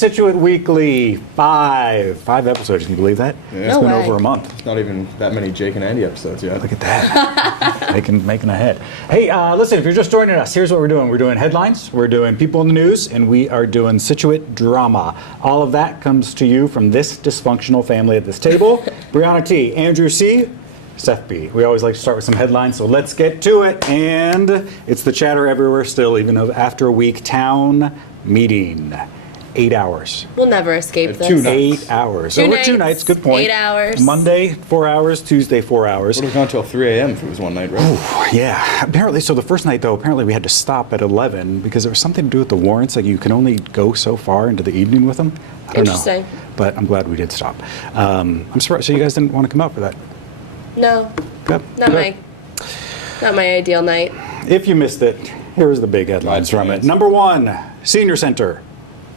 Scituate Weekly, five episodes. Can you believe that? Yeah. It's No been way. over a month. It's not even that many Jake and Andy episodes yet. Look at that. making ahead. Hey, listen, if you're just joining us, here's what we're doing. We're doing headlines, we're doing people in the news, and we are doing Scituate drama. All of that comes to you from this dysfunctional family at this table. Brianna T, Andrew C, Seth B. We always like to start with some headlines, so let's get to it. And it's the chatter everywhere still, even after a week. Town meeting. 8 hours. We'll never escape this. 2 nights. 8 hours. Two Over nights, 2 nights, good point. 8 hours. Monday, 4 hours. Tuesday, 4 hours. Would have gone till 3 a.m. if it was one night, right? Yeah, apparently, so the first night though, apparently we had to stop at 11 because there was something to do with the warrants, like you can only go so far into the evening with them. I don't know. Interesting. But I'm glad we did stop. I'm surprised, so you guys didn't want to come out for that? No, Good. not Good. my ideal night. If you missed it, here's the big headlines from it. Number 1, Senior Center,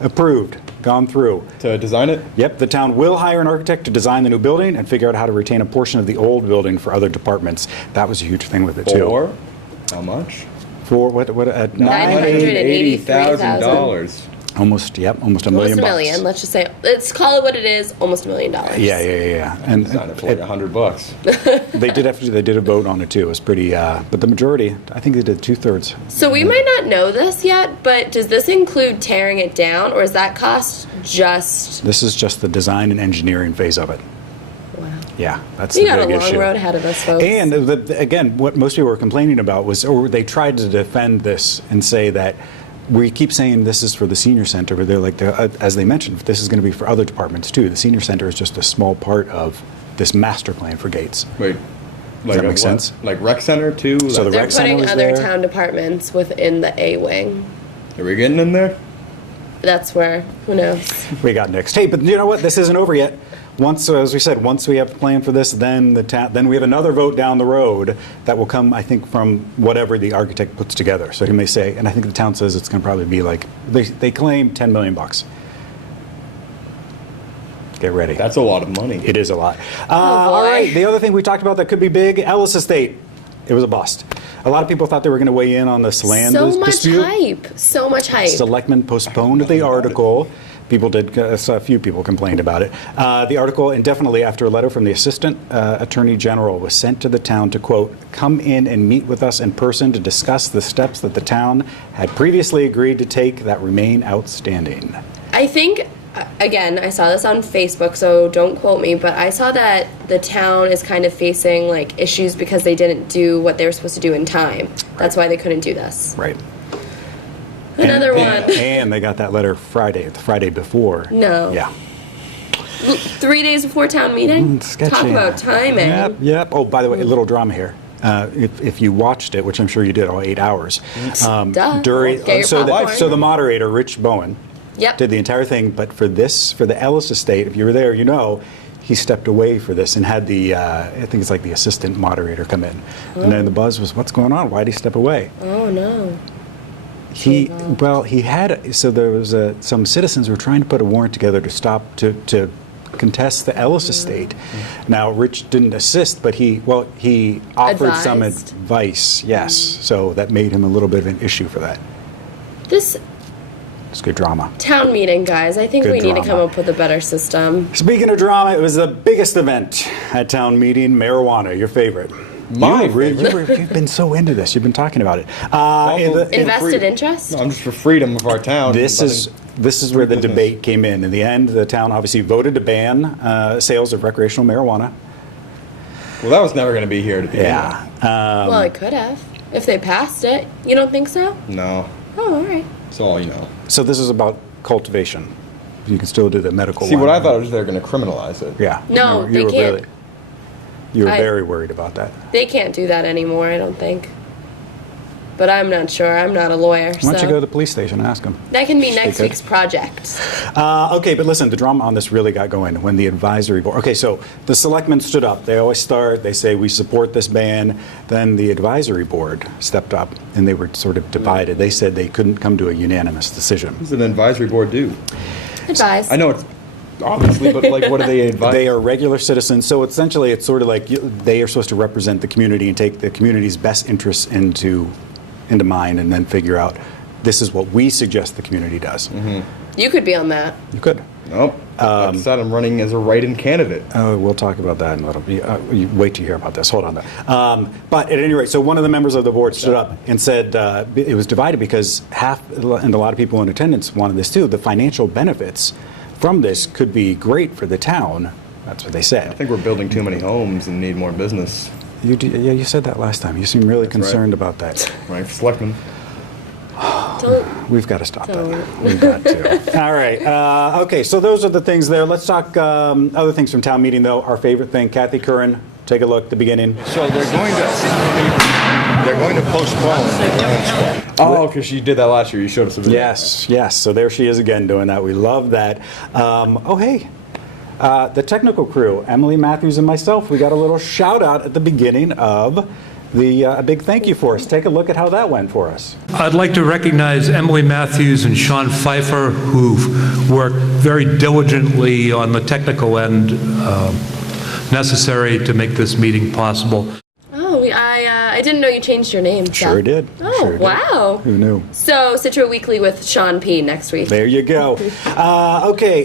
approved, gone through. To design it? Yep, the town will hire an architect to design the new building and figure out how to retain a portion of the old building for other departments. That was a huge thing with it too. Or how much? For what? $980,000. Almost, yep, almost a Almost million a bucks. million. Let's just say, let's call it what it is. Almost $1 million. Yeah. And Design it for like $100. they did a vote on it too. It was pretty, but the majority, I think they did 2/3. So we might not know this yet, but does this include tearing it down, or is that cost just? This is just the design and engineering phase of it. Wow. Yeah, that's We the got a big long issue. road ahead of us, folks. And again, what most people were complaining about was, or they tried to defend this and say that we keep saying this is for the senior center, but they're like, as they mentioned, this is going to be for other departments too. The senior center is just a small part of this master plan for Gates. Wait. Does that make sense? Like rec center too? So the They're rec center putting was other there. town departments within the A wing. Are we getting in there? That's where, who knows? We got next. Hey, but you know what? This isn't over yet. Once, as we said, once we have a plan for this, then then we have another vote down the road that will come, I think, from whatever the architect puts together. So he may say, and I think the town says it's going to probably be like they claim $10 million. Get ready. That's a lot of money. It is a lot. boy. All right. The other thing we talked about that could be big, Ellis Estate. It was a bust. A lot of people thought they were going to weigh in on the land So much dispute. hype. So much hype. Selectmen postponed the article. People did, a few people complained about it. The article, indefinitely after a letter from the Assistant Attorney General was sent to the town to, quote, come in and meet with us in person to discuss the steps that the town had previously agreed to take that remain outstanding. I think, again, I saw this on Facebook, so don't quote me, but I saw that the town is kind of facing like issues because they didn't do what they were supposed to do in time. That's why they couldn't do this. Right. Another one. And they got that letter the Friday before. No. Yeah. 3 days before town meeting? Sketchy. Talk about timing. Yep. Oh, by the way, a little drama here. If you watched it, which I'm sure you did, all 8 hours. Duh. During Get your so popcorn. the moderator, Rich Bowen, Yep. did the entire thing. But for the Ellis Estate, if you were there, you know, he stepped away for this and had the I think it's like the assistant moderator come in, and then the buzz was, "What's going on? Why did he step away?" Oh, no. He had so there was some citizens were trying to put a warrant together to stop to contest the Ellis Estate. Now Rich didn't assist, but he offered some Advised. advice. Yes, so that made him a little bit of an issue for that. This It's good drama. town meeting, guys, I think Good we need to drama. come up with a better system. Speaking of drama, it was the biggest event at town meeting. Marijuana, your favorite. My favorite. You've been so into this. You've been talking about it. Invested interest? No, I'm just for freedom of our town. This is where the business. debate came in. In the end, the town obviously voted to ban sales of recreational marijuana. Well, that was never going to be here to begin Yeah. Well, it could have. If they passed it. You don't think so? with. No. Oh, all right. It's all you know. So this is about cultivation. You can still do the medical See, one. what I thought was they're going to criminalize it. Yeah. No, they were can't. You were I- very worried about that. They can't do that anymore, I don't think. But I'm not sure. I'm not a lawyer. Why don't so you go to the police station and ask them? that can be next could. week's project. Okay, but listen, the drama on this really got going when the advisory board. Okay, so the selectmen stood up. They always start, they say, we support this ban. Then the advisory board stepped up and they were sort of divided. They said they couldn't come to a unanimous decision. What does an advisory board do? Advise. I know it's obviously, but like, what do they advise? They are regular citizens, so essentially it's sort of like they are supposed to represent the community and take the community's best interests into mind and then figure out this is what we suggest the community does. You could be on that. You could. Nope. I decided I'm running as a write-in candidate. Oh, we'll talk about that in a little bit. You wait to hear about this. Hold on though. But at any rate, so one of the members of the board stood up and said it was divided because and a lot of people in attendance wanted this too. The financial benefits from this could be great for the town. That's what they said. I think we're building too many homes and need more business. Yeah, you said that last time. You seem really concerned right. about that. Right, Selectmen. We've got to stop that. We've got to. All right. Okay, so those are the things there. Let's talk other things from town meeting, though. Our favorite thing, Kathy Curran. Take a look at the beginning. So they're going to postpone. Oh, because she did that last year. You showed us a video. Yes. So there she is again doing that. We love that. Oh, hey. The technical crew, Emily Matthews and myself, we got a little shout out at the beginning of a big thank you for us. Take a look at how that went for us. I'd like to recognize Emily Matthews and Sean Pfeiffer, who've worked very diligently on the technical end necessary to make this meeting possible. Oh, I didn't know you changed your name. Sure Seth. did. Oh, Sure did. wow. Who knew? So, Scituate Weekly with Sean P. next week. There you go. Okay.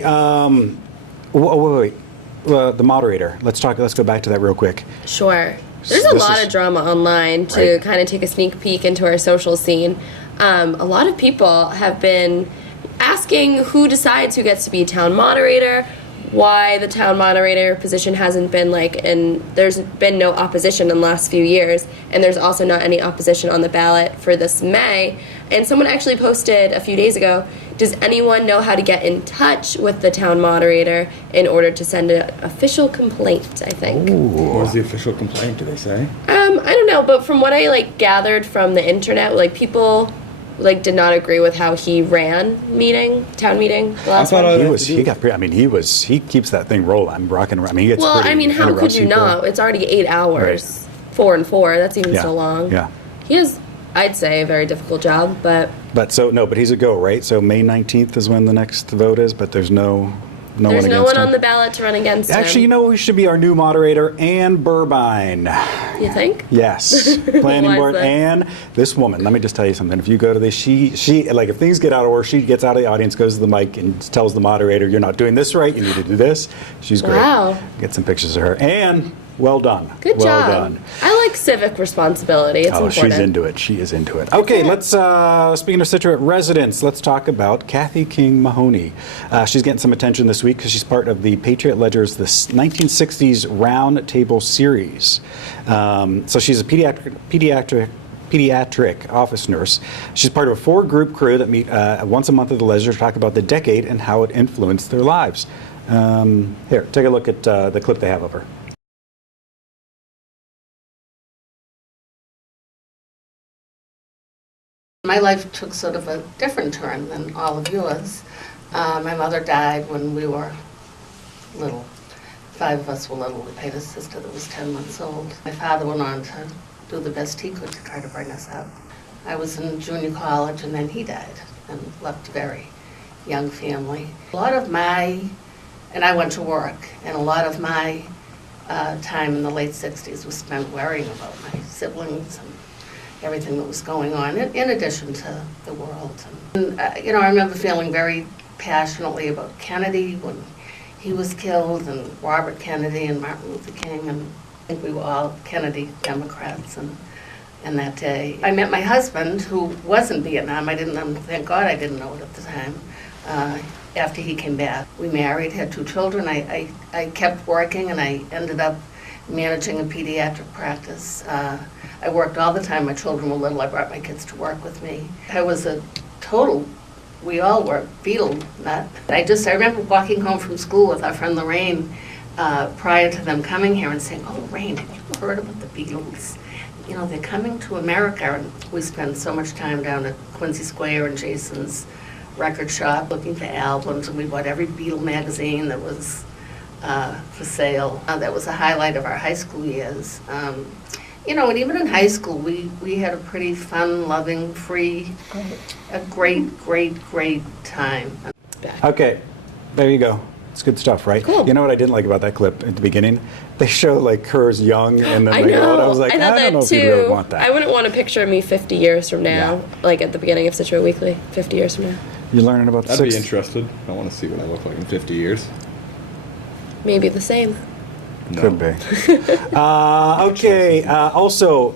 Wait. The moderator. Let's go back to that real quick. Sure. There's a This lot is- of drama online to Right. kind of take a sneak peek into our social scene. A lot of people have been asking who decides who gets to be town moderator, why the town moderator position hasn't been there's been no opposition in the last few years, and there's also not any opposition on the ballot for this May. And someone actually posted a few days ago, does anyone know how to get in touch with the town moderator in order to send an official complaint, I think. What was the official complaint, do they say? I don't know, but from what I gathered from the internet, people did not agree with how he ran town meeting the last thought one. He keeps that thing rolling, rocking around. I mean, he gets Well, pretty, how could interrupts you people. not? It's already 8 hours. 4 and 4, that's even Yeah. so long. Yeah. He has, I'd say, a very difficult job, but But he's a go, right? So May 19th is when the next vote is, but there's no one there's against no one him. on the ballot to run against Actually, you him. know who should be our new moderator? Ann Burbine. You think? Yes, planning Why is board. that? And this woman, let me just tell you something. If you go to this, she if things get out of order, she gets out of the audience, goes to the mic, and tells the moderator, "You're not doing this right. You need to do this." She's great. Wow. Get some pictures of her. And well done. Good well job. done. I like civic responsibility. It's important. She's into it. She is into it. Okay, let's, speaking of Scituate residents, let's talk about Kathy King Mahoney. She's getting some attention this week because she's part of the Patriot Ledger's the 1960s Round Table Series. So she's a pediatric office nurse. She's part of a 4-group crew that meet once a month at the Ledger to talk about the decade and how it influenced their lives. Here, take a look at the clip they have of her. My life took sort of a different turn than all of yours. My mother died when we were little. 5 of us were little. We had a sister that was 10 months old. My father went on to do the best he could to try to bring us up. I was in junior college and then he died and left a very young family. And I went to work, and a lot of my time in the late 60s was spent worrying about my siblings and everything that was going on, in addition to the world. And, I remember feeling very passionately about Kennedy when he was killed, and Robert Kennedy and Martin Luther King, and I think we were all Kennedy Democrats. And that day, I met my husband, who was in Vietnam. Thank God I didn't know it at the time. After he came back, we married, had 2 children. I kept working, and I ended up managing a pediatric practice. I worked all the time. My children were little. I brought my kids to work with me. I was a total, we all were, Beatle nut. I remember walking home from school with our friend Lorraine prior to them coming here and saying, "Oh, Lorraine, have you heard about the Beatles? They're coming to America." And we spent so much time down at Quincy Square and Jason's record shop looking for albums, and we bought every Beatle magazine that was for sale. That was a highlight of our high school years. And even in high school, we had a pretty fun, loving, free, a great, great, great time. Okay, there you go. It's good stuff, right? Cool. You know what I didn't like about that clip at the beginning? They show her as young and then I old. know. I was like, I thought don't know that if you too. really want that. I wouldn't want to picture me 50 years from now, at the beginning of Scituate Weekly, 50 years from now. You learning about the I'd be six? interested. I want to see what I look like in 50 years. Maybe the same. No. Could be. Okay. Also,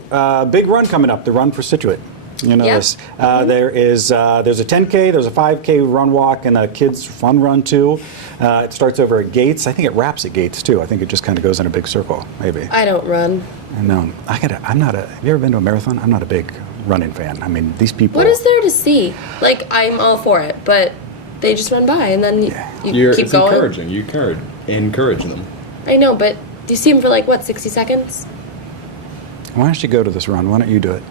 big run coming up. The run for Scituate. You know Yeah. this. There's a 10K, there's a 5K run walk, and a kids fun run too. It starts over at Gates. I think it wraps at Gates too. I think it just kind of goes in a big circle, maybe. I don't run. No, I'm not a. Have you ever been to a marathon? I'm not a big running fan. I mean, these people. What is there to see? Like, I'm all for it, but they just run by and then you keep It's going. encouraging. You encourage them. I know, but do you see them for like, what, 60 seconds? Why don't you go to this run? Why don't you do it?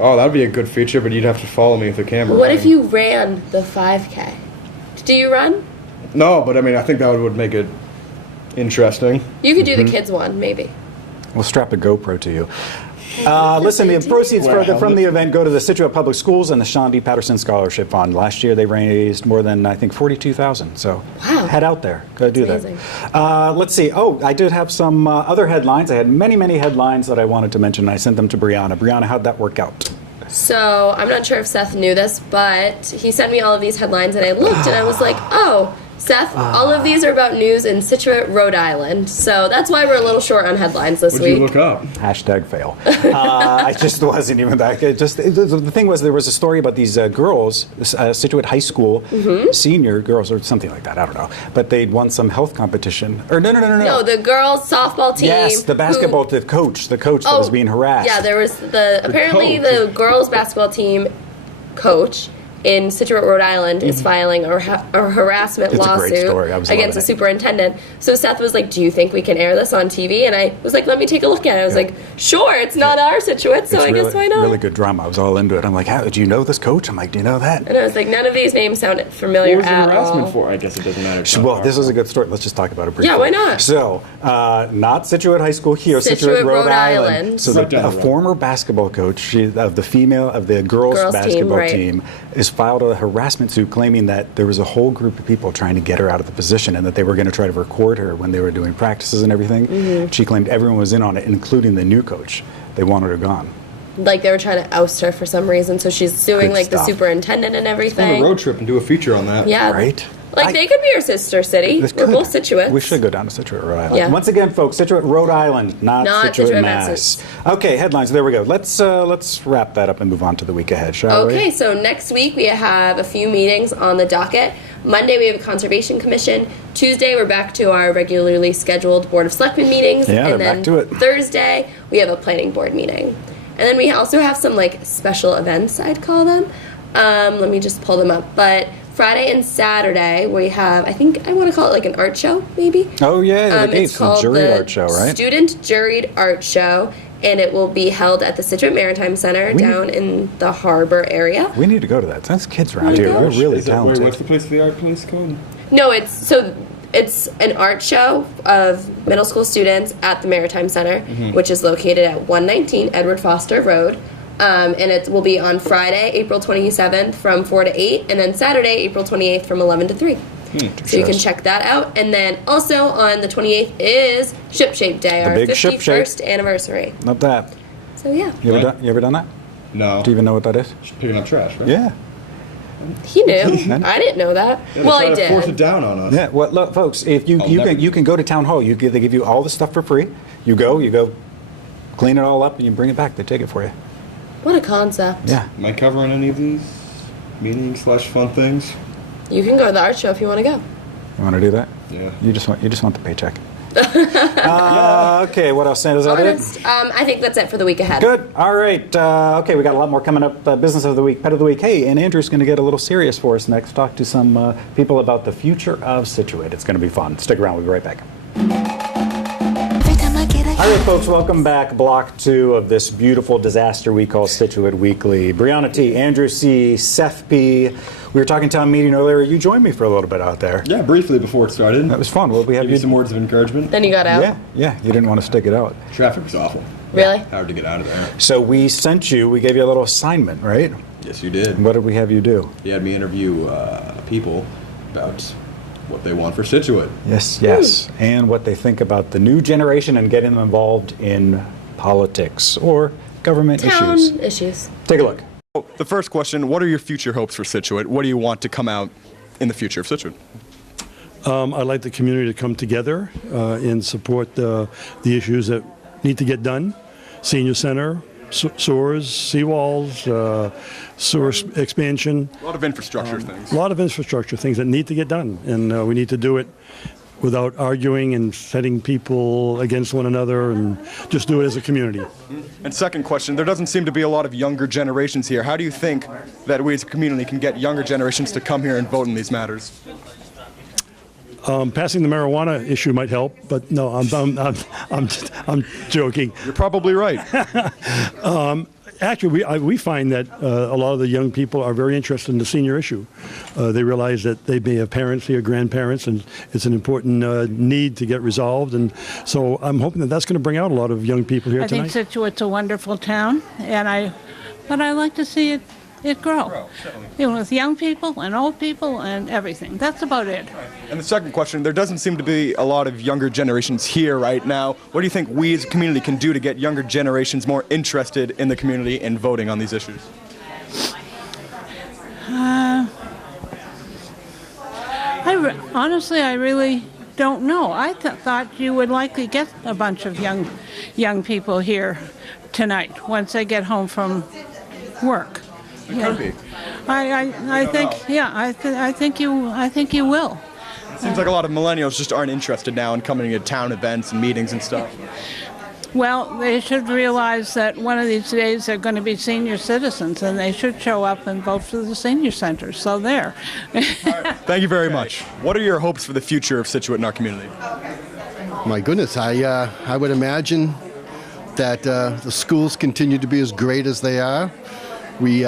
Oh, that'd be a good feature, but you'd have to follow me with the camera. What if running. you ran the 5K? Do you run? No, but I mean, I think that would make it interesting. You could do the kids one, maybe. We'll strap a GoPro to you. Listen, the they do. proceeds Wear a from helmet. the event go to the Scituate Public Schools and the Sean D. Patterson Scholarship Fund. Last year, they raised more than, I think, $42,000. So Wow. head out there. Go do That's that. amazing. Let's see. Oh, I did have some other headlines. I had many, many headlines that I wanted to mention. I sent them to Brianna. Brianna, how'd that work out? So, I'm not sure if Seth knew this, but he sent me all of these headlines and I looked and I was like, oh, Seth, all of these are about news in Scituate, Rhode Island. So that's why we're a little short on headlines this What'd week. you look up? Hashtag fail. I just wasn't even that good. The thing was, there was a story about these girls, Scituate High School senior girls or something like that. I don't know, but they'd won some health competition. Or no. No, the girls softball team. Yes, the basketball the coach that was being harassed. Yeah, there was apparently coach. the girls basketball team coach in Scituate, Rhode Island, is filing a harassment It's a lawsuit great story. I was against the loving it. superintendent. So Seth was like, "Do you think we can air this on TV?" And I was like, "Let me take a look at it." I was like, "Sure, it's not our Scituate, so It's I really, guess why not?" really good drama. I was all into it. I'm like, how, do you know this coach? I'm like, do you know that? And I was like, "None of these names sound What familiar was the at harassment all." for? I guess it doesn't matter. It's not Well, our this is a fault. good story. Let's just talk about it briefly. Yeah, why not? So, not Scituate High School here, Scituate, Rhode Island. So, Right down a the road. former basketball coach of the girls Girls team, basketball right. team, has filed a harassment suit claiming that there was a whole group of people trying to get her out of the position and that they were going to try to record her when they were doing practices and everything. Mm-hmm. She claimed everyone was in on it, including the new coach. They wanted her gone. Like they were trying to oust her for some reason, so she's suing Good like the stuff. superintendent and On a everything. road trip and do a feature on that. Yeah, Right? Like they could be our sister city. This We're could. both Scituate. We should go down to Scituate, Rhode Island. Yeah. Once again, folks, Scituate, Rhode Island, not Scituate, Scituate, Mass. Okay, headlines. There we go. Let's wrap that up and move on to the week ahead, shall we? Okay, so next week we have a few meetings on the docket. Monday we have a Conservation Commission. Tuesday we're back to our regularly scheduled Board of Selectmen meetings. Yeah, and they're then back to it. Thursday we have a Planning Board meeting. And then we also have some like special events, I'd call them. Let me just pull them up. But Friday and Saturday we have, I think I want to call it like an art show, maybe. Oh, yeah, the It's Gates, the called jury the art show, right? Student Juried Art Show, and it will be held at the Scituate Maritime Center down in the harbor area. We need to go to that. That's kids around Wanna here. go? We're really Is it, wait, talented. what's the place for the art place called? No, it's an art show of middle school students at the Maritime Center, which is located at 119 Edward Foster Road. And it will be on Friday, April 27th from 4 to 8, and then Saturday, April 28th from 11 to 3. So you can check that out. And then also on the 28th is Ship Shape Day, our big Ship Shape. 51st anniversary. Love that. So yeah, You ever, Yeah. you ever done that? No. Do you even know what that is? Just picking up trash, right? Yeah. he knew. I didn't know that. Yeah, Well, they I try to force it did. down on us. Yeah. Well, look, folks, if you never- you can go to town hall. They give you all the stuff for free. You go, clean it all up, and you bring it back. They take it for you. What a concept. Yeah. Am I covering any of these meetings / fun things? You can go to the art show if you want to go. You want to do that? Yeah. You just want the paycheck. Okay. What else? Is that it? Honest. I think that's it for the week ahead. Good. All right. Okay, we got a lot more coming up. Business of the week, pet of the week. Hey, and Andrew's going to get a little serious for us next. Talk to some people about the future of Scituate. It's going to be fun. Stick around. We'll be right back. All right, folks, welcome back. Block 2 of this beautiful disaster we call Scituate Weekly. Brianna T., Andrew C., Seth P. We were talking town meeting earlier. You joined me for a little bit out there. Yeah, briefly before it started. That was fun. What we have Give you some words of encouragement. Then you got out. Yeah. You didn't want to stick it out. Traffic was awful. Really? Hard to get out of there. So we gave you a little assignment, right? Yes, you did. What did we have you do? You had me interview people about what they want for Scituate. Yes. And what they think about the new generation and getting them involved in politics or government Town issues. issues. Take a look. The first question, what are your future hopes for Scituate? What do you want to come out in the future of Scituate? I'd like the community to come together and support the issues that need to get done. Senior center, sewers, seawalls, sewer expansion. A lot of infrastructure things. A lot of infrastructure things that need to get done, and we need to do it without arguing and setting people against one another, and just do it as a community. And second question, there doesn't seem to be a lot of younger generations here. How do you think that we as a community can get younger generations to come here and vote in these matters? Passing the marijuana issue might help, but no, I'm joking. You're probably right. Actually, we find that a lot of the young people are very interested in the senior issue. They realize that they may have parents here, grandparents, and it's an important need to get resolved. And so I'm hoping that that's going to bring out a lot of young people here tonight. I think Scituate's a wonderful town, but I like to see it grow. With young people and old people and everything. That's about it. And the second question, there doesn't seem to be a lot of younger generations here right now. What do you think we as a community can do to get younger generations more interested in the community and voting on these issues? Honestly, I really don't know. I thought you would likely get a bunch of young people here tonight once they get home from work. It could be. I think, yeah, I think you will. It seems like a lot of millennials just aren't interested now in coming to town events and meetings and stuff. Well, they should realize that one of these days they're going to be senior citizens, and they should show up and vote for the senior centers. So there. Thank you very much. What are your hopes for the future of Scituate in our community? My goodness, I would imagine that the schools continue to be as great as they are. We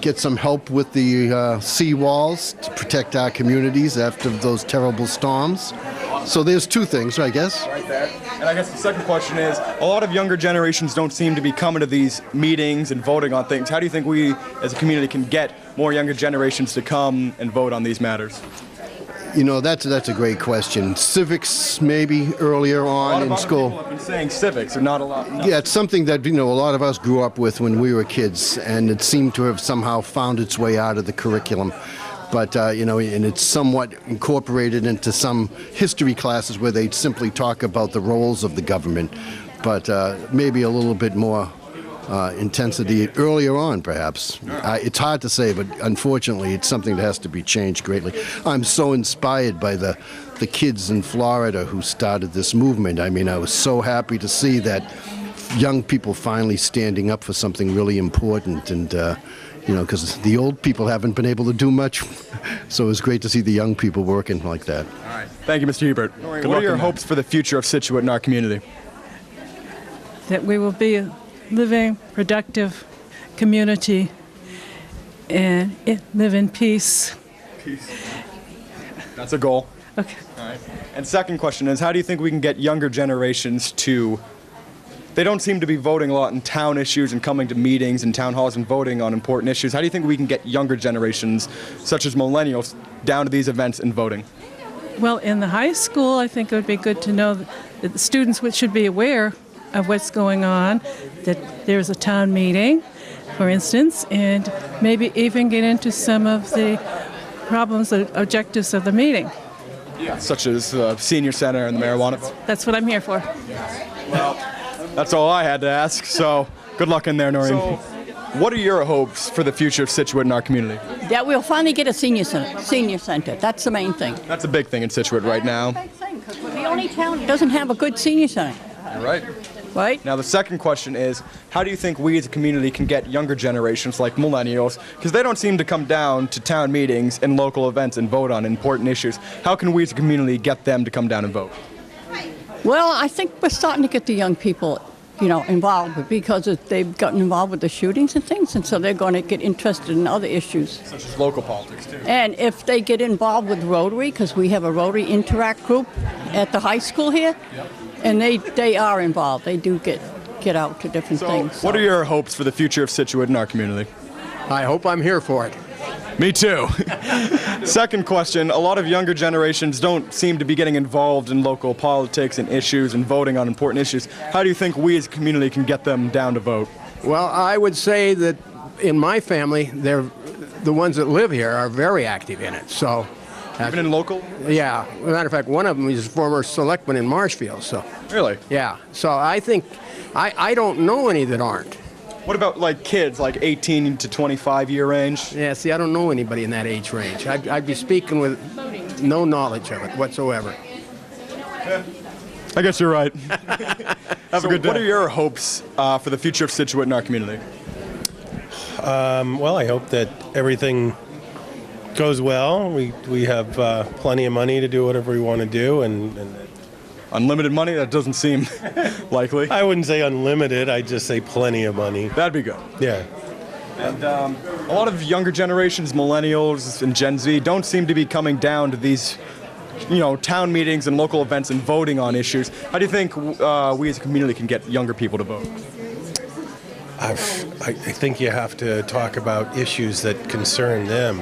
get some help with the seawalls to protect our communities after those terrible storms. So there's two things, I guess. Right there. And I guess the second question is, a lot of younger generations don't seem to be coming to these meetings and voting on things. How do you think we as a community can get more younger generations to come and vote on these matters? You know, that's a great question. Civics, maybe earlier on in school. People have been saying civics are not a lot. No. Yeah, it's something that, a lot of us grew up with when we were kids, and it seemed to have somehow found its way out of the curriculum. But, and it's somewhat incorporated into some history classes where they simply talk about the roles of the government, but maybe a little bit more intensity earlier on, perhaps. It's hard to say, but unfortunately, it's something that has to be changed greatly. I'm so inspired by the kids in Florida who started this movement. I mean, I was so happy to see that young people finally standing up for something really important, and because the old people haven't been able to do much, so it was great to see the young people working like that. All right. Thank you, Mr. Hebert. What are your hopes for the future of Scituate in our community? That we will be a living, productive community and live in peace. That's a goal. Okay. All right. And second question is, how do you think we can get younger generations to... They don't seem to be voting a lot in town issues and coming to meetings and town halls and voting on important issues. How do you think we can get younger generations, such as millennials, down to these events and voting? Well, in the high school, I think it would be good to know that the students should be aware of what's going on, that there's a town meeting, for instance, and maybe even get into some of the problems, the objectives of the meeting. Yeah, such as the senior center and the marijuana. That's what I'm here for. Well, that's all I had to ask, so good luck in there, Noreen. So, what are your hopes for the future of Scituate in our community? That we'll finally get a senior center. That's the main thing. That's a big thing in Scituate right now. Big thing, because we're the only town that doesn't have a good senior center. You're right. Right? Now, the second question is, how do you think we as a community can get younger generations like millennials, because they don't seem to come down to town meetings and local events and vote on important issues. How can we as a community get them to come down and vote? Well, I think we're starting to get the young people, involved because they've gotten involved with the shootings and things, and so they're going to get interested in other issues. Such as local politics, too. And if they get involved with Rotary, because we have a Rotary Interact group at the high school here, yep. And they are involved. They do get out to different things. What are your hopes for the future of Scituate in our community? I hope I'm here for it. Me too. Second question, a lot of younger generations don't seem to be getting involved in local politics and issues and voting on important issues. How do you think we as a community can get them down to vote? Well, I would say that in my family, they're the ones that live here are very active in it. So, Even in local? yeah. As a matter of fact, one of them is a former selectman in Marshfield. So, Really? yeah. So I think I don't know any that aren't. What about like kids, like 18 to 25 year range? Yeah. See, I don't know anybody in that age range. I'd be speaking with no knowledge of it whatsoever. I guess you're right. Have a good day. What are your hopes for the future of Scituate in our community? Well, I hope that everything goes well. We have plenty of money to do whatever we want to do, and Unlimited money? That doesn't seem likely. I wouldn't say unlimited. I'd just say plenty of money. That'd be good. Yeah. And a lot of younger generations, millennials and Gen Z, don't seem to be coming down to these, town meetings and local events and voting on issues. How do you think we as a community can get younger people to vote? I think you have to talk about issues that concern them.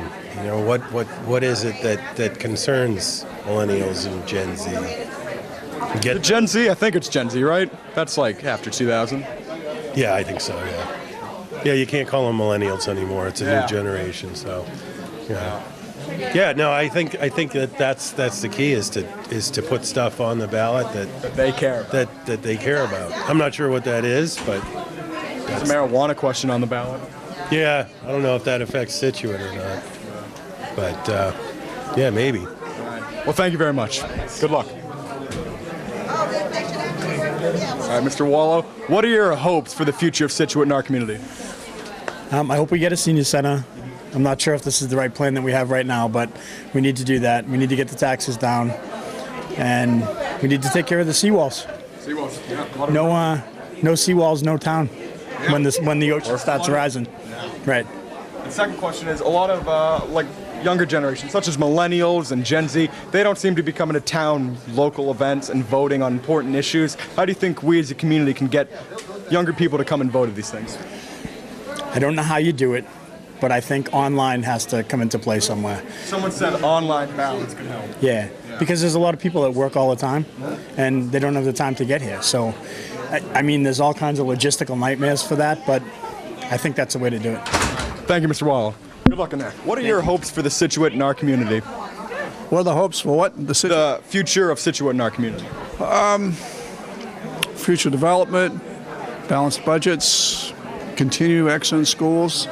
What is it that concerns millennials and Gen Z? The Gen Z, I think it's Gen Z, right? That's like after 2000. Yeah, I think so. Yeah. Yeah, you can't call them millennials anymore. It's a new generation. So, yeah. Yeah, no, I think that's the key is to put stuff on the ballot that they care that they care about. I'm not sure what that is, but there's a marijuana question on the ballot. Yeah, I don't know if that affects Scituate or not, but yeah, maybe. Well, thank you very much. Good luck. All right, Mr. Wallow, what are your hopes for the future of Scituate in our community? I hope we get a senior center. I'm not sure if this is the right plan that we have right now, but we need to do that. We need to get the taxes down, and we need to take care of the seawalls. Seawalls, yeah. No seawalls, no town. Yeah. When the ocean starts rising, right. The second question is a lot of younger generations, such as millennials and Gen Z, they don't seem to be coming to town local events and voting on important issues. How do you think we as a community can get younger people to come and vote at these things? I don't know how you do it, but I think online has to come into play somewhere. Someone said online ballots could help. Yeah, because there's a lot of people that work all the time, and they don't have the time to get here. So, I mean, there's all kinds of logistical nightmares for that, but I think that's the way to do it. Thank you, Mr. Wallow. Good luck in that. What are your hopes for the Scituate in our community? What are the hopes for what? The future of Scituate in our community. Future development, balanced budgets, continue excellent schools,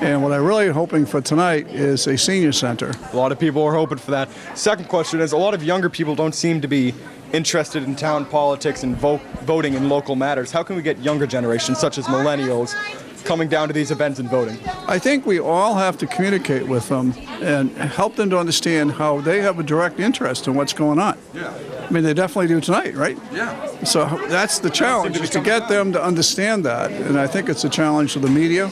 and what I'm really hoping for tonight is a senior center. A lot of people are hoping for that. Second question is a lot of younger people don't seem to be interested in town politics and voting in local matters. How can we get younger generations, such as millennials, coming down to these events and voting? I think we all have to communicate with them and help them to understand how they have a direct interest in what's going on. Yeah. I mean, they definitely do tonight, right? Yeah. So that's the challenge, is to get them to understand that. And I think it's a challenge to the media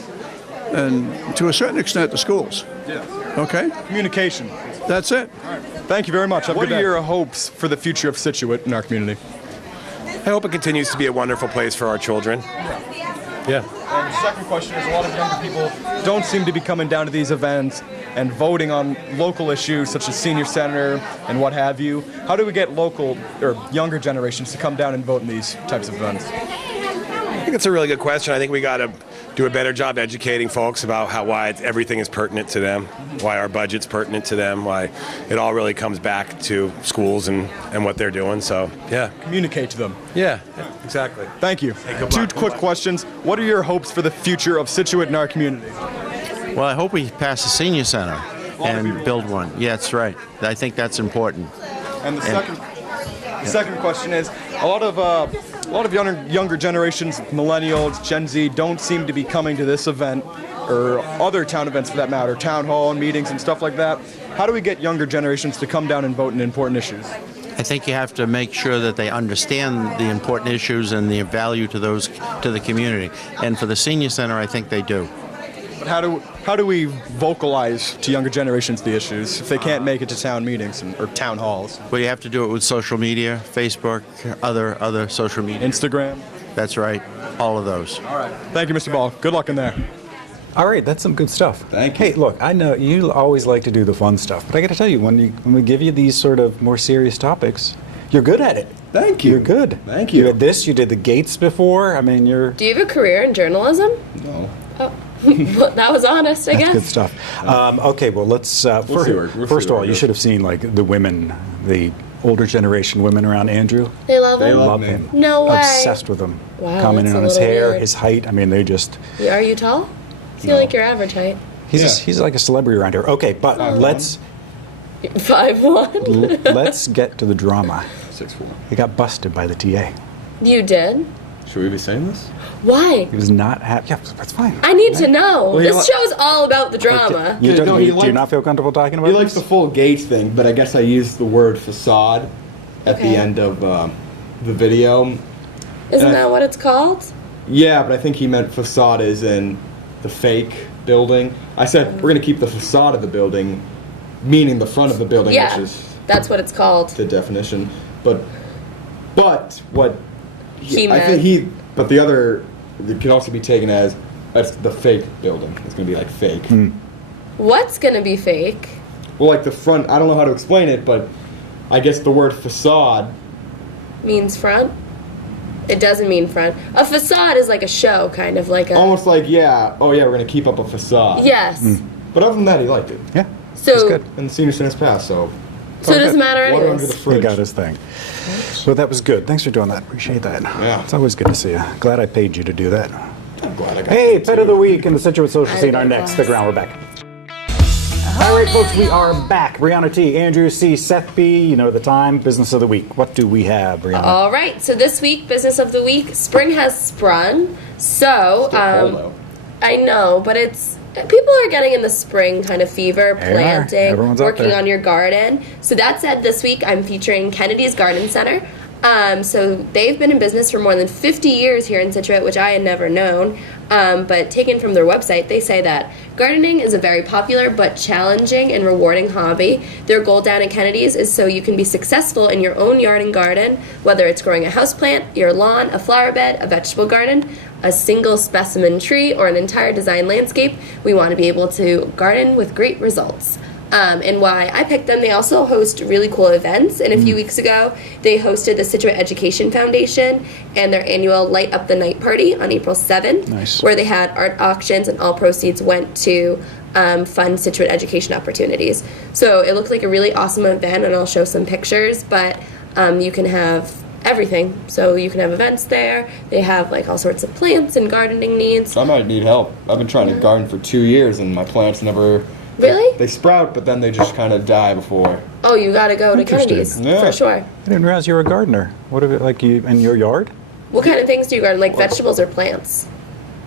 and to a certain extent the schools. Yeah. Okay? Communication. That's it. All right. Thank you very much. What are your hopes for the future of Scituate in our community? I hope it continues to be a wonderful place for our children. Yeah. And the second question is a lot of younger people don't seem to be coming down to these events and voting on local issues such as senior center and what have you. How do we get local or younger generations to come down and vote in these types of events? I think it's a really good question. I think we got to do a better job educating folks about why everything is pertinent to them, why our budget's pertinent to them, why it all really comes back to schools and what they're doing. So, yeah. Communicate to them. Yeah, exactly. Thank you. Two quick questions. What are your hopes for the future of Scituate in our community? Well, I hope we pass the senior center and build one. Yeah, that's right. I think that's important. And the second question is a lot of younger generations, millennials, Gen Z, don't seem to be coming to this event or other town events for that matter, town hall and meetings and stuff like that. How do we get younger generations to come down and vote in important issues? I think you have to make sure that they understand the important issues and the value to the community. And for the senior center, I think they do. But how do we vocalize to younger generations the issues if they can't make it to town meetings or town halls? Well, you have to do it with social media, Facebook, other social media. Instagram? That's right. All of those. All right. Thank you, Mr. Ball. Good luck in there. All right, that's some good stuff. Thank you. Hey, look, I know you always like to do the fun stuff, but I got to tell you, when we give you these sort of more serious topics, you're good at it. Thank you. You're good. Thank you. You did this, you did the gates before. I mean, you're... Do you have a career in journalism? No. Oh. That was honest, I That's guess. good stuff. Okay, well, let's see where- we'll first see of where all, it you goes. should have seen like the women, the older generation women around Andrew. They love him? Love him. No way. Obsessed with him. Wow, Commenting that's on a his little hair, weird. his height. I mean, they just. Are you tall? I feel like your average height. He's like a celebrity around here. Okay, but let's 5'1". let's get to the drama. 6'4". He got busted by the TA. You did? Should we be saying this? Why? He was not happy. Yeah, that's fine. I need to know. Well, he This show's all about the drama. You don't, No, you- he do you liked- not feel comfortable talking about He this? likes the full Gates thing, but I guess I used the word facade at Okay. the end of the video. Isn't that what it's called? Yeah, but I think he meant facade as in the fake building. I said we're going to keep the facade of the building, meaning the front of the building, Yeah, which is that's what it's called. the definition. But what He I meant. think but the other, it could also be taken as that's the fake building. It's going to be like fake. What's gonna be fake? Well, like the front, I don't know how to explain it, but I guess the word facade. Means front? It doesn't mean front. A facade is like a show, kind of like a. Almost like, yeah, oh yeah, we're going to keep up a facade. Yes. But other than that, he liked it. Yeah. So. good. And the senior center's passed, so. So it doesn't matter Water under anyways. the He fridge. got his thing. Well, that was good. Thanks for doing that. Appreciate that. Yeah. It's always good to see you. Glad I paid you to do that. I'm glad I got Hey, it, Pet too. of the Week and the Scituate Social I Scene are did next. last. Stick around, we're back. All right, folks, we are back. Brianna T, Andrew C, Seth B, you know the time, Business of the Week. What do we have, Brianna? All right. So this week, business of the week, spring has sprung. So Still cold, though. I know, but it's people are getting in the spring kind of fever, They are. planting, Everyone's out working there. on your garden. So that said, this week I'm featuring Kennedy's Garden Center. So they've been in business for more than 50 years here in Scituate, which I had never known. But taken from their website, they say that gardening is a very popular but challenging and rewarding hobby. Their goal down at Kennedy's is so you can be successful in your own yard and garden, whether it's growing a houseplant, your lawn, a flower bed, a vegetable garden, a single specimen tree, or an entire design landscape. We want to be able to garden with great results. And why I picked them, they also host really cool events. And a few weeks ago, they hosted the Scituate Education Foundation and their annual Light Up the Night party on April 7th, Nice. where they had art auctions and all proceeds went to fund Scituate education opportunities. So it looked like a really awesome event, and I'll show some pictures, but you can have everything. So you can have events there. They have like all sorts of plants and gardening needs. I might need help. I've been trying to garden for 2 years, and my plants never. Really? They sprout, but then they just kind of die before. Oh, you got to go to Interesting. Kennedy's Yeah. for sure. I didn't realize you were a gardener. What if it like you in your yard? What kind of things do you garden? Like vegetables or plants?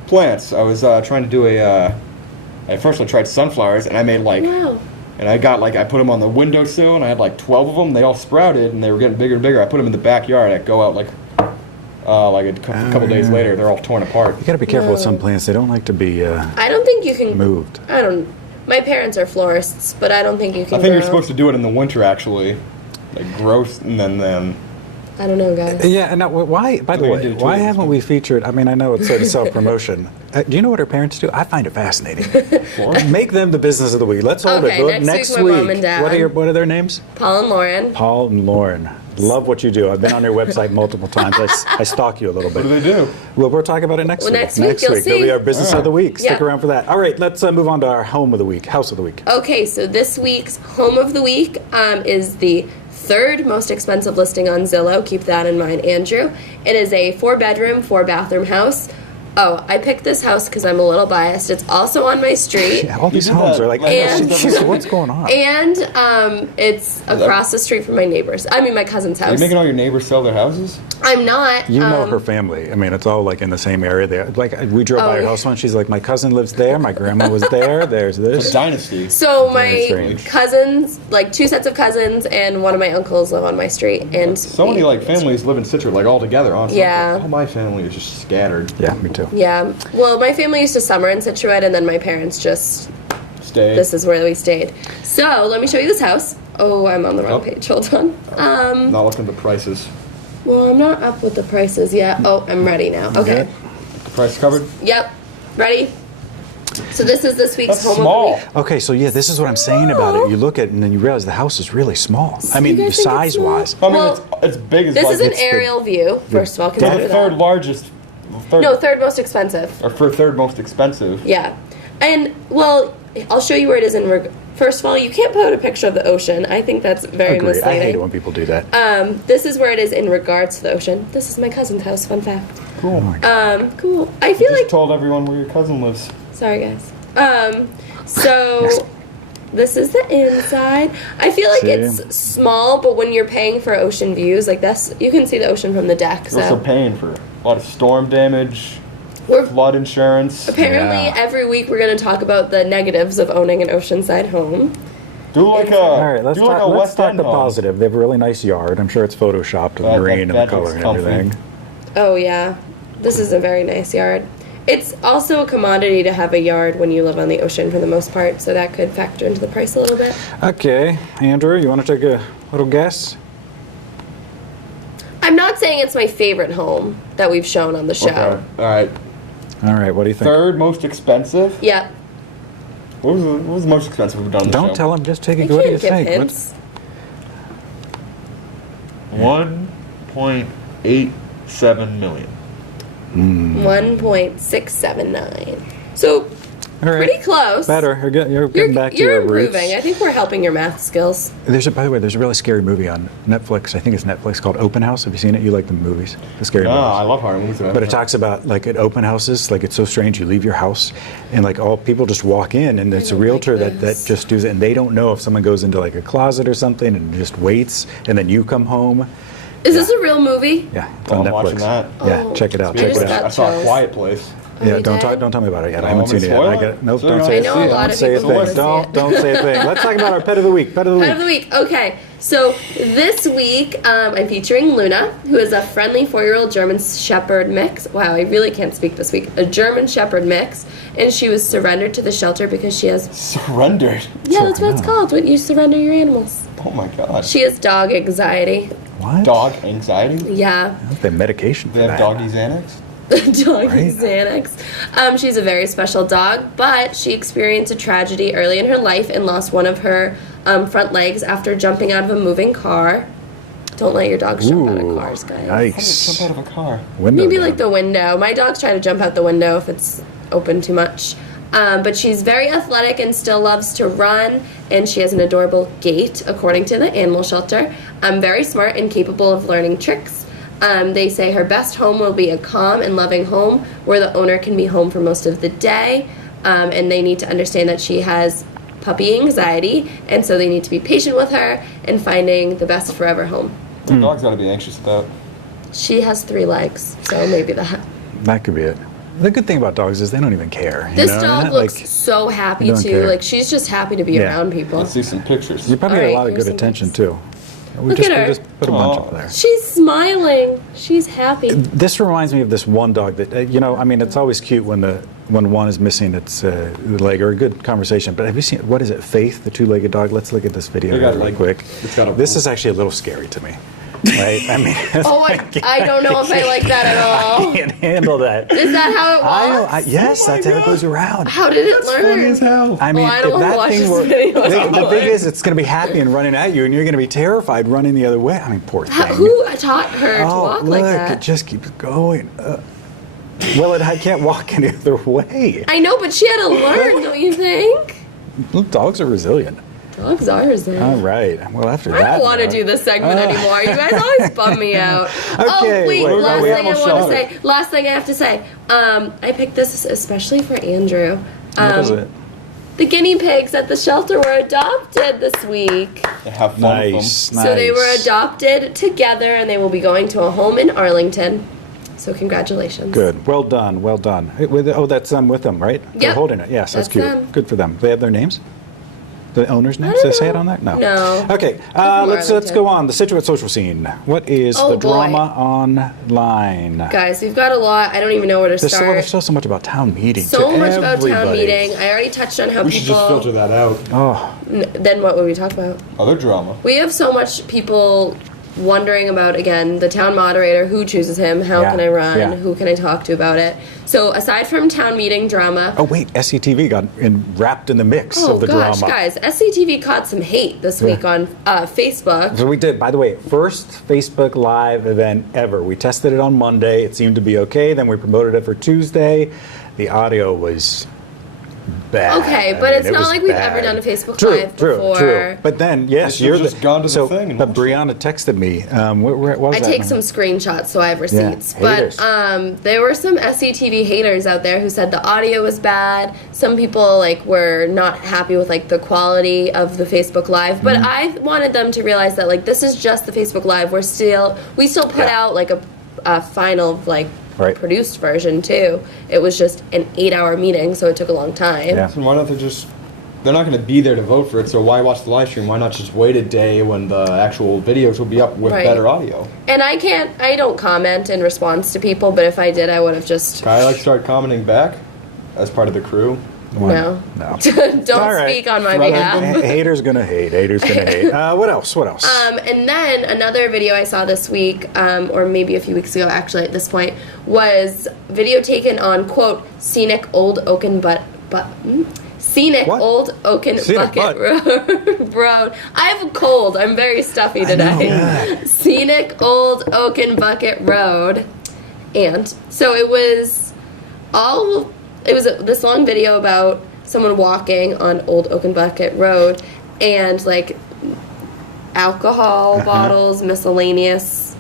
Plants. I was trying to do at first I tried sunflowers, and I made like. Wow. And I got like, I put them on the windowsill, and I had like 12 of them. They all sprouted, and they were getting bigger and bigger. I put them in the backyard. I go out like a couple days later, they're all torn apart. You got to be careful with some plants. They don't like to be I don't think you can. moved. I don't. My parents are florists, but I don't think you can. I think you're grow. supposed to do it in the winter, actually. Like growth, and then I don't know, guys. Yeah, and now, why, by the We way, do too. why haven't we featured, I mean, I know it's sort of self-promotion. Do you know what our parents do? I find it fascinating. Make them the business of the week. Let's hold Okay, it. next week, my mom and dad. What are their names? Paul and Lauren. Paul and Lauren. Love what you do. I've been on your website multiple times. I stalk you a little bit. what do they do? Well, we'll talk about it next Well, week. next week, you'll That'll be see. our business All of the week. Stick Yeah. around for that. All right, let's move on to our home of the week, house of the week. Okay, so this week's home of the week is the third most expensive listing on Zillow. Keep that in mind, Andrew. It is a 4-bedroom, 4-bathroom house. Oh, I picked this house because I'm a little biased. It's also on my street. Yeah, all these did homes that are like, And- "Jeez, what's going on? And it's across the street from my neighbor's. I mean, my cousin's Are you house. making all your neighbors sell their houses? I'm not. You know her family. I mean, it's all like in the same area. There, like we drove by her yeah. house once. She's like, my cousin lives there. My grandma was there. There's It's a this. dynasty. So Very my strange. cousins, like 2 sets of cousins, and one of my uncles live on my street. And So many like families live in Scituate, like all together. Honestly, Yeah. all my family is just scattered. Yeah, me too. yeah. Well, my family used to summer in Scituate, and then my parents just Stay. this is where we stayed. So let me show you this house. Oh, I'm on the wrong Oh. page. Hold on. Not looking at the prices. Well, I'm not up with the prices yet. Oh, I'm ready now. Okay. The price covered. Yep. Ready? So this is this week's That's home small. of the week. Okay, so yeah, this is what I'm saying about it. You look at it and then you realize the house is really small. I mean, You guys think it's size-wise. I mean, Well, it's big as This like is an it's the- aerial view. First of all, They're consider the third that. largest. Third, No, third most expensive. or for third most expensive. Yeah. And, well, I'll show you where it is first of all, you can't put a picture of the ocean. I think that's very Agreed. misleading. I hate it when people do that. This is where it is in regards to the ocean. This is my cousin's house, fun fact. Cool. Cool. I feel like... told everyone where your cousin lives. Sorry, guys. So... This is the inside. I feel like it's small, but when you're paying for ocean views, like this, you can see the ocean from the deck. We're also paying for a lot of storm damage, flood insurance. Apparently, every week we're going to talk about the negatives of owning an oceanside home. Do like a All right, let's talk, let's West talk End the home. positive. They have a really nice yard. I'm sure it's photoshopped with green and the color and everything. Oh, yeah. This is a very nice yard. It's also a commodity to have a yard when you live on the ocean for the most part, so that could factor into the price a little bit. Okay, Andrew, you want to take a little guess? I'm not saying it's my favorite home that we've shown on the show. Okay. All right. All right, what do you think? Third most expensive? Yeah. What was the most expensive we've done on the show? Don't tell him, just take it. I What do you can't give think? hints. 1.87 million. 1.679. So, All right. pretty close. Better. You're getting back to You're your improving. roots. I think we're helping your math skills. By the way, there's a really scary movie on Netflix. I think it's Netflix called Open House. Have you seen it? You like the movies, the scary movies. I love horror movies. But it talks about like at open houses, like it's so strange. You leave your house, and like all people just walk in, and it's a realtor that just does it, and they don't know if someone goes into like a closet or something and just waits, and then you come home. Is this a real movie? Yeah, it's on I'm Netflix. watching that. Yeah, Oh, check it out. I Check just it out. got I saw A chills. Quiet Place. Yeah, you don't did? tell me about it yet. I Oh, haven't I'm seen it yet. gonna I spoil get it? nope. So Don't you're say not a I know thing. a lot Don't of say a people wanna thing. see it. Don't say a thing. Let's talk about our pet of the week. Pet of the week. Pet of the week. Okay, so this week I'm featuring Luna, who is a friendly 4-year-old German Shepherd mix. Wow, I really can't speak this week. A German Shepherd mix, and she was surrendered to the shelter because she has... Surrendered? Yeah, that's what it's called, when you surrender your animals. Oh my god. She has dog anxiety. What? Dog anxiety? Yeah. They have medication for They have that. doggy Xanax? Doggy Right. Xanax. She's a very special dog, but she experienced a tragedy early in her life and lost one of her front legs after jumping out of a moving car. Don't let your dogs jump out of cars, guys. Nice. Jump out of a car. Window Maybe down. like the window. My dogs try to jump out the window if it's open too much. But she's very athletic and still loves to run, and she has an adorable gait, according to the animal shelter. Very smart and capable of learning tricks. They say her best home will be a calm and loving home where the owner can be home for most of the day, and they need to understand that she has puppy anxiety, and so they need to be patient with her and finding the best forever home. The dog's got to be anxious about. She has 3 legs, so maybe that. That could be it. The good thing about dogs is they don't even care. This you know? dog Not looks like- so happy they don't too. care. Like she's just happy to be Yeah. around people. Let's see some pictures. You probably All get a right, lot of here's good some attention pictures. too. We Look just, at her. we just put a bunch up there. She's smiling. She's happy. This reminds me of this one dog that I mean, it's always cute when one is missing its leg, or a good conversation. But have you seen what is it, Faith, the 2-legged dog? Let's look at this video They got here real like- quick. it's got a- This is actually a little scary to me. Right? I mean, Oh, I don't know if I like that at all. I can't handle that. Is that how it walks? Yes, that's how it goes around. How did it learn? hell. I mean, I don't if wanna that watch thing this were, video. the thing is, it's going to be happy and running at you, and you're going to be terrified running the other way. I mean, poor thing. Who taught her to Oh, walk look, like that? it just keeps going. Well, I can't walk any other way. I know, but she had to learn, don't you think? Look, dogs are resilient. Dogs are resilient. All right. Well, after I that, don't want to do this segment anymore. You guys always bum me out. Okay, Oh, wait, wait, last wait, thing I want to say. Last thing I have to say. I picked this especially for Andrew. What is it? The guinea pigs at the shelter were adopted this week. They have fun with them. Nice. So they were adopted together, and they will be going to a home in Arlington. So congratulations. Good. Well done. Well done. That's them with them, right? They're Yep. holding it. Yes, that's That's cute. them. Good for them. They have their names? The owner's names? Did they say it on there? No. No. Okay. from Let's Arlington. go on. The Scituate social scene. What is Oh, the boy. drama online? Guys, we've got a lot. I don't even know where to There's start. still so much about town meeting. So to much about town everybody. meeting. I already touched on how We should people. just filter that out. Oh, Then what would we talk about? Other drama. We have so much people wondering about, again, the town moderator, who chooses him, how Yeah, can I run, yeah. who can I talk to about it. So aside from town meeting drama, oh wait, SCTV got wrapped in the mix oh of the gosh, drama. guys, SCTV caught some hate this week on Facebook. So we did, by the way, first Facebook Live event ever. We tested it on Monday. It seemed to be okay. Then we promoted it for Tuesday. The audio was bad. Okay, but it's not like we've ever done a Facebook Live before. True. But then, yes, you're just gone to the thing. But Brianna texted me. What was I that? take some screenshots, so I have receipts. haters. But there were some SCTV haters out there who said the audio was bad. Some people like were not happy with like the quality of the Facebook Live. But I wanted them to realize that like this is just the Facebook Live. We still put out like a final like produced version too. It was just an 8-hour meeting, so it took a long time. Yeah. So why don't they just? They're not going to be there to vote for it, so why watch the live stream? Why not just wait a day when the actual videos will be up with better audio? And I don't comment in response to people, but if I did, I would have just. Can I like start commenting back as part of the crew? No. Don't speak on my behalf. Haters gonna hate. Haters gonna hate. What else? And then another video I saw this week, or maybe a few weeks ago actually at this point, was video taken on, quote, scenic old oaken bucket road. I have a cold. I'm very stuffy today. Scenic old oaken bucket road. And so it was this long video about someone walking on Old Oaken Bucket Road and like alcohol bottles, miscellaneous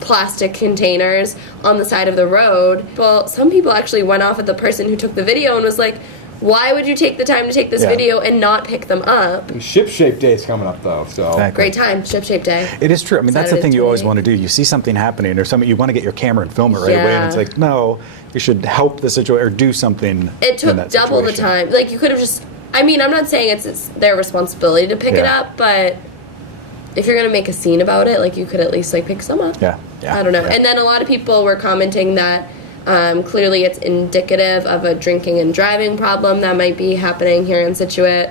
plastic containers on the side of the road. Well, some people actually went off at the person who took the video and was like, why would you take the time to take this video and not pick them up? And Ship Shape Day is coming up though, so great time, Ship Shape Day. It is true. I mean, that's the Saturday thing you always 28. want to do. You see something happening or something, you want to get your camera and film it right away, and it's like, no, you should help the situation or do something. It took in that double the situation. time. Like you could have just. I mean, I'm not saying it's their responsibility to pick it up, but if you're gonna make a scene about it, like you could at least like pick some up. Yeah. I don't know. And then a lot of people were commenting that clearly it's indicative of a drinking and driving problem that might be happening here in Scituate.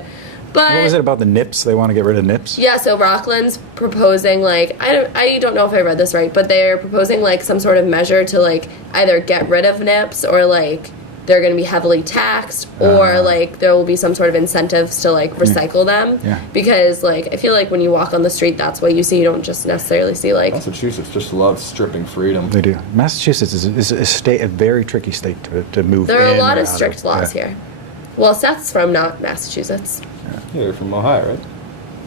But What was it about the nips? They want to get rid of nips? yeah, so Rockland's proposing like I don't know if I read this right, but they're proposing like some sort of measure to like either get rid of nips or like they're going to be heavily taxed or like there will be some sort of incentives to like recycle them. Yeah. Because like I feel like when you walk on the street that's what you see. You don't just necessarily see like Massachusetts just loves stripping freedom. They do. Massachusetts is a very tricky state to move there are in a lot or of out strict laws here. Well, Seth's from not Massachusetts. Yeah, you're from Ohio,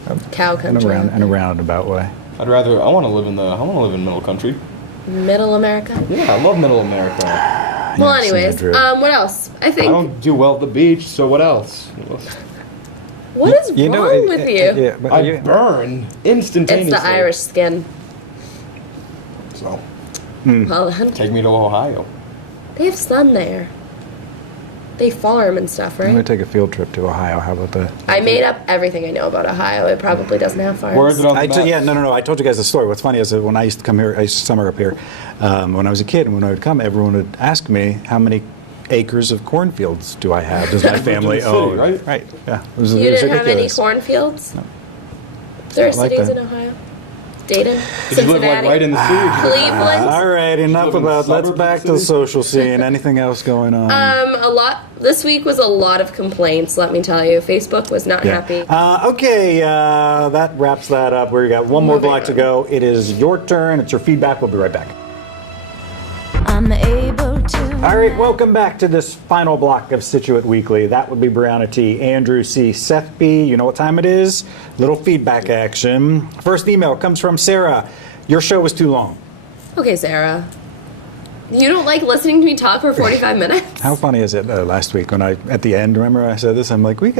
right? Cow country. In a roundabout way. I want to live in middle country. Middle America. Yeah, I love middle America. Well, anyways, what else? I think. I don't do well at the beach, so what else? What is wrong with you? I burn instantaneously. It's the Irish skin. So, Well, then. take me to Ohio. They have sun there. They farm and stuff, I'm right? going to take a field trip to Ohio. How about that? I made up everything I know about Ohio. It probably doesn't have farms. Where is it on the map? No. I told you guys the story. What's funny is that when I used to come here, I used to summer up here. When I was a kid, and when I would come, everyone would ask me how many acres of cornfields do I have? Does my family own? Right? Right. Yeah. It was You didn't have any ridiculous. cornfields? No. There are I like cities that. in Ohio. Dayton, Did you live Cincinnati, like right in the city? Cleveland. All right, enough live in the about. Let's suburbs back of to the the city? social scene. Anything else going on? A lot. This week was a lot of complaints. Let me tell you, Facebook was not happy. Okay, that wraps that up. We got one more block to go. It is your turn. It's your feedback. We'll be right back. I'm able to. All right, welcome back to this final block of Scituate Weekly. That would be Brianna T, Andrew C, Seth B. You know what time it is? Little feedback action. First email comes from Sarah. Your show was too long. Okay, Sarah. You don't like listening to me talk for 45 minutes? How funny is it last week when at the end, remember I said this? I'm like, we're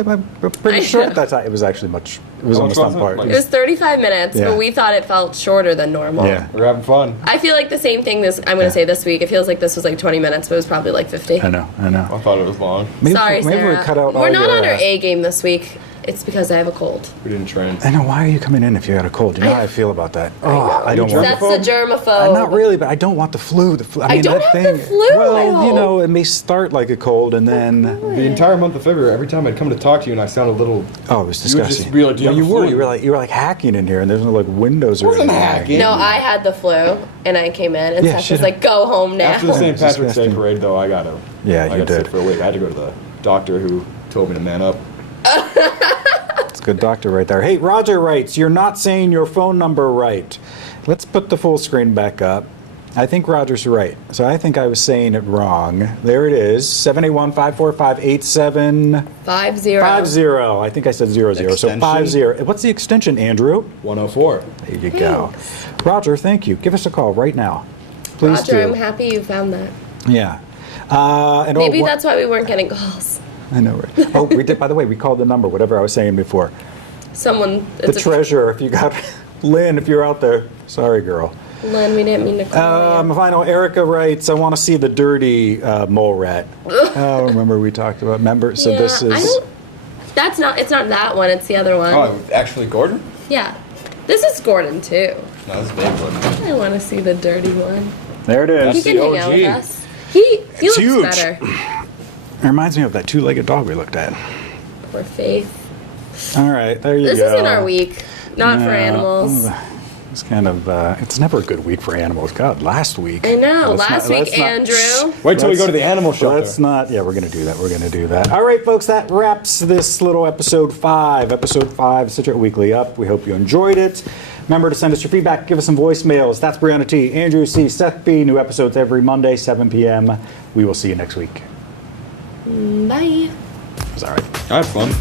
pretty short that time. It was actually it was almost on par. It was 35 minutes, Yeah. but we thought it felt shorter than normal. Yeah. We're having fun. I feel like the same thing I'm going to say this week. It feels like this was like 20 minutes, but it was probably like 50. I know. I thought it was long. Sorry, maybe Sarah. we cut out all We're not your, on our A game this week. It's because I have a cold. We didn't train. I know. Why are you coming in if you got a cold? You know how I feel about that. I don't want. That's the germaphobe. Not really, but I don't want the flu. I mean, don't that have thing. the flu, I Well, you hope. know, it may start like a cold and then. The entire month of February, every time I'd come to talk to you and I sounded a little. Oh, it was You would disgusting. just be like, "Do you have you the were. flu?" You were like hacking in here, and there's no like windows or Wasn't anything. hacking. No, I had the flu, and I came in, and Yeah, Seth shut was like, go home now. After the St. Patrick's Day disgusting. parade, though, I got to. Yeah, I you got sick did. for a week. I had to go to the doctor who told me to man up. It's a good doctor right there. Hey, Roger writes, you're not saying your phone number right. Let's put the full screen back up. I think Roger's right. So I think I was saying it wrong. There it is. 781-545-8750. I think I said 00. So Extension? 50. What's the extension, Andrew? 104. There you go. Roger, thank you. Give us a call right now. Please Roger, do. I'm happy you found that. Yeah. And Maybe that's why we weren't getting calls. I know, right? Oh, we did. By the way, we called the number, whatever I was saying before. Someone. The treasurer, if you got Lynn, if you're out there. Sorry, girl. Lynn, we didn't mean to call you. Final, Erica writes, I want to see the dirty mole rat. Oh, remember we talked about, remember? So this is... It's not that one, it's the other one. Oh, actually Gordon? Yeah. This is Gordon, too. No, this is big one. I want to see the dirty one. There it is. He can hang out with us. He looks huge. better. It reminds me of that two-legged dog we looked at. Poor Faith. All right, there you go. This isn't our week. Not for animals. It's kind of, it's never a good week for animals. God, last week. I know. Last week, Andrew. Wait till we go to the animal shelter. Let's not, yeah, we're going to do that. We're going to do that. All right, folks, that wraps this little episode 5. Episode 5, Scituate Weekly up. We hope you enjoyed it. Remember to send us your feedback. Give us some voicemails. That's Brianna T., Andrew C., Seth B. New episodes every Monday, 7 p.m. We will see you next week. Bye. It was all right. I had fun.